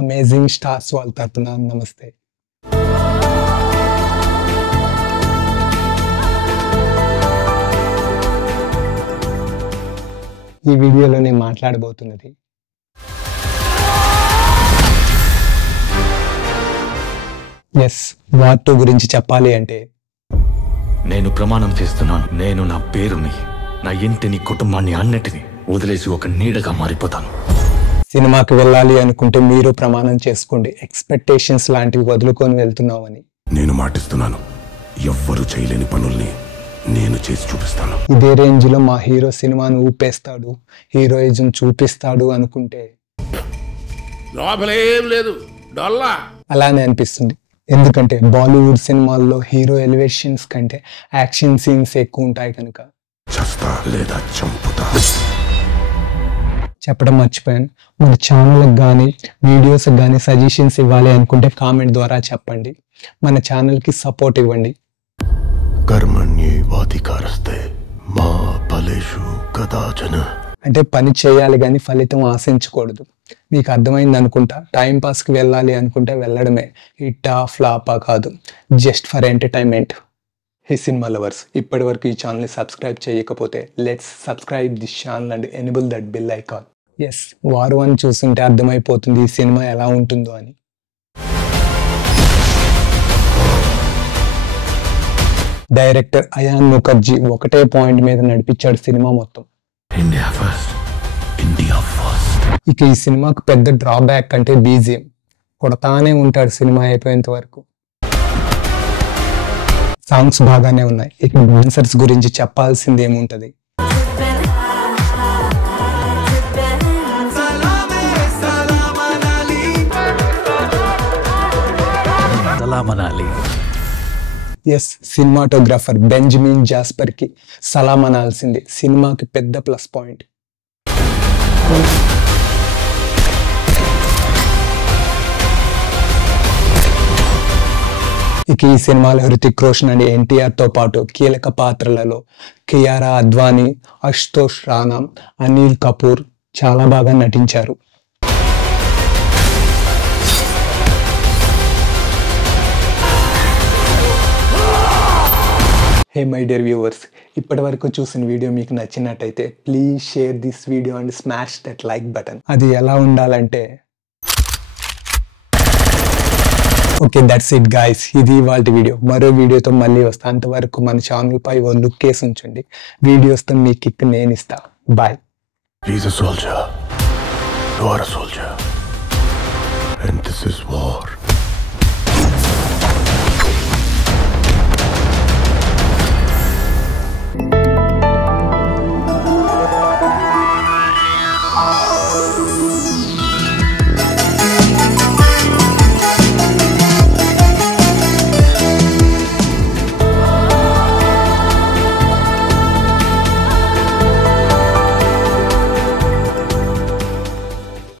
Amazing stars వాళ్ళ తరపున నమస్తే. ఈ వీడియోలో నేను మాట్లాడబోతున్నది వార్ 2 గురించి చెప్పాలి అంటే నేను ప్రమాణం చేస్తున్నాను. నేను నా పేరుని, నా ఇంటిని, కుటుంబాన్ని అన్నిటిని వదిలేసి ఒక నీడగా మారిపోతాను. సినిమాకి వెళ్ళాలి అనుకుంటే మీరు ప్రమాణం చేసుకోండి, ఎక్స్పెక్టేషన్స్ లాంటివి వదులుకొని వెళ్తున్నామని. నేను మాటిస్తున్నాను, ఎవ్వరు చేయలేని పనుల్ని నేను చేసి చూపిస్తాను. ఇదే రేంజ్ లో మా హీరో సినిమాను ఊపేస్తాడు, హీరోయిజం చూపిస్తాడు అనుకుంటే లోపలేం లేదు, డొల్లా అలానే అనిపిస్తుంది. ఎందుకంటే బాలీవుడ్ సినిమాల్లో హీరో ఎలివేషన్స్ కంటే యాక్షన్ సీన్స్ ఎక్కువ ఉంటాయి కనుక. చస్తా లేదా చంపుతా. చెప్పడం మర్చిపోయాను, మన ఛానల్కి కానీ వీడియోస్కి కానీ సజెషన్స్ ఇవ్వాలి అనుకుంటే కామెంట్ ద్వారా చెప్పండి. మన ఛానల్కి సపోర్ట్ ఇవ్వండి. కర్మణ్యేవాధికారస్తే మా ఫలేషు కదాచన. అంటే పని చేయాలి కానీ ఫలితం ఆశించకూడదు. మీకు అర్థమైంది అనుకుంటా. టైంపాస్కి వెళ్ళాలి అనుకుంటే వెళ్ళడమే, హిట్టా ఫ్లాపా కాదు, just for entertainment. Hey cinema lovers, ఇప్పటి వరకు ఈ ఛానల్ని సబ్స్క్రైబ్ చేయకపోతే let's subscribe this channel and enable that bell icon. War 1 చూస్తుంటే అర్థమైపోతుంది ఈ సినిమా ఎలా ఉంటుందో అని. డైరెక్టర్ అయాన్ ముఖర్జీ ఒకటే పాయింట్ మీద నడిపించాడు సినిమా మొత్తం. India first, India first. ఇక ఈ సినిమాకు పెద్ద డ్రాబ్యాక్ అంటే బీజిఎం. కొడతానే ఉంటాడు సినిమా అయిపోయేంత వరకు. సాంగ్స్ బాగానే ఉన్నాయి. ఇక డాన్సర్స్ గురించి చెప్పాల్సింది ఏముంటది. సినిమాటోగ్రాఫర్ బెంజమిన్ జాస్పర్ కి సలాం అనాల్సిందే. సినిమాకి పెద్ద ప్లస్ పాయింట్. ఇక ఈ సినిమాలో హృతిక్ రోషన్ అండ్ ఎన్టీఆర్ తో పాటు కీలక పాత్రలలో కియారా అద్వానీ, అశుతోష్ రాణా, అనిల్ కపూర్ చాలా బాగా నటించారు. హే మై డియర్ వ్యూవర్స్, ఇప్పటి వరకు చూసిన వీడియో మీకు నచ్చినట్టయితే please share this video and smash that like button. అది ఎలా ఉండాలంటే ఓకే, దట్స్ ఇట్ గైస్. ఇది ఇవాళ వీడియో. మరో వీడియోతో మళ్ళీ వస్తా. అంతవరకు మన ఛానల్ పై ఓ లుక్ కేసి ఉంచండి. వీడియోస్తో మీ కిక్ నేను ఇస్తా. Bye. He's a soldier. You are a soldier. And this is war.